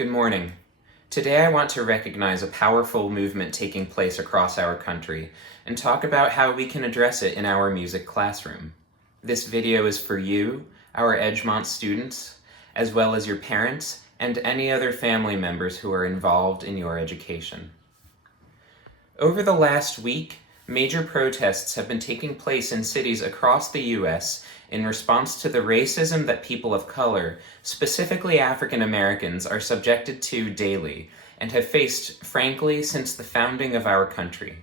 Good morning. Today I want to recognize a powerful movement taking place across our country and talk about how we can address it in our music classroom. This video is for you, our Edgemont students, as well as your parents and any other family members who are involved in your education. Over the last week, major protests have been taking place in cities across the U.S. in response to the racism that people of color, specifically African Americans, are subjected to daily and have faced, frankly, since the founding of our country.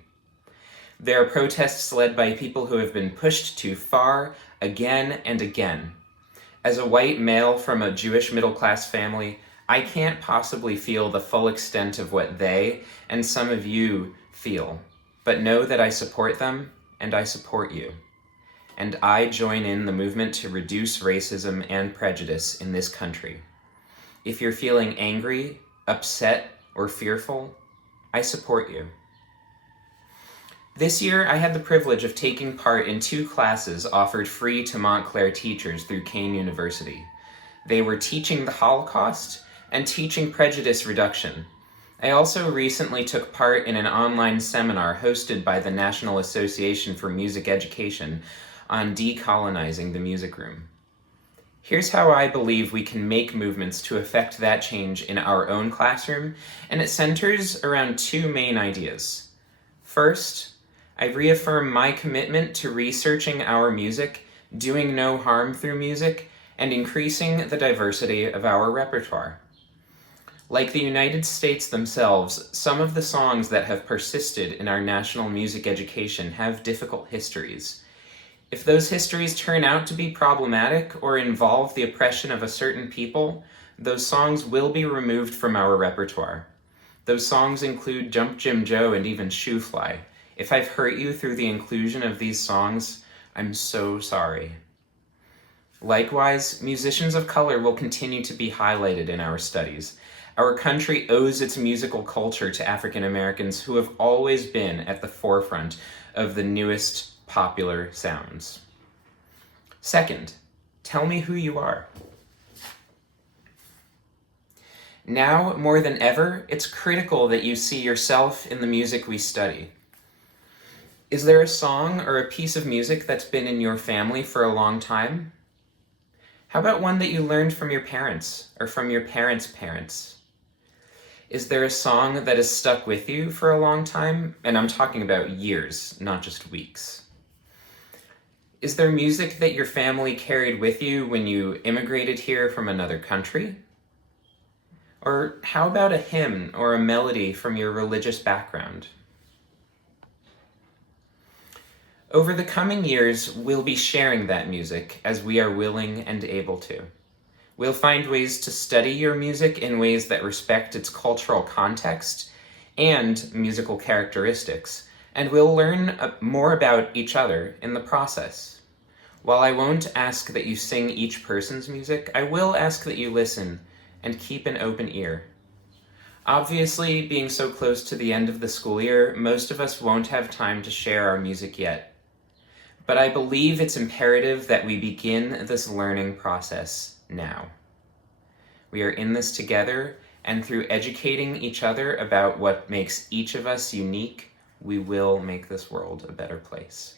There are protests led by people who have been pushed too far again and again. As a white male from a Jewish middle-class family, I can't possibly feel the full extent of what they and some of you feel, but know that I support them and I support you. And I join in the movement to reduce racism and prejudice in this country. If you're feeling angry, upset, or fearful, I support you. This year, I had the privilege of taking part in 2 classes offered free to Montclair teachers through Kean University. They were teaching the Holocaust and teaching prejudice reduction. I also recently took part in an online seminar hosted by the National Association for Music Education on decolonizing the music room. Here's how I believe we can make movements to affect that change in our own classroom, and it centers around 2 main ideas. First, I reaffirm my commitment to researching our music, doing no harm through music, and increasing the diversity of our repertoire. Like the United States themselves, some of the songs that have persisted in our national music education have difficult histories. If those histories turn out to be problematic or involve the oppression of a certain people, those songs will be removed from our repertoire. Those songs include Jump Jim Joe and even Shoe Fly. If I've hurt you through the inclusion of these songs, I'm so sorry. Likewise, musicians of color will continue to be highlighted in our studies. Our country owes its musical culture to African Americans who have always been at the forefront of the newest popular sounds. Second, tell me who you are. Now, more than ever, it's critical that you see yourself in the music we study. Is there a song or a piece of music that's been in your family for a long time? How about one that you learned from your parents or from your parents' parents? Is there a song that has stuck with you for a long time? And I'm talking about years, not just weeks. Is there music that your family carried with you when you immigrated here from another country? Or how about a hymn or a melody from your religious background? Over the coming years, we'll be sharing that music as we are willing and able to. We'll find ways to study your music in ways that respect its cultural context and musical characteristics, and we'll learn more about each other in the process. While I won't ask that you sing each person's music, I will ask that you listen and keep an open ear. Obviously, being so close to the end of the school year, most of us won't have time to share our music yet. But I believe it's imperative that we begin this learning process now. We are in this together, and through educating each other about what makes each of us unique, we will make this world a better place.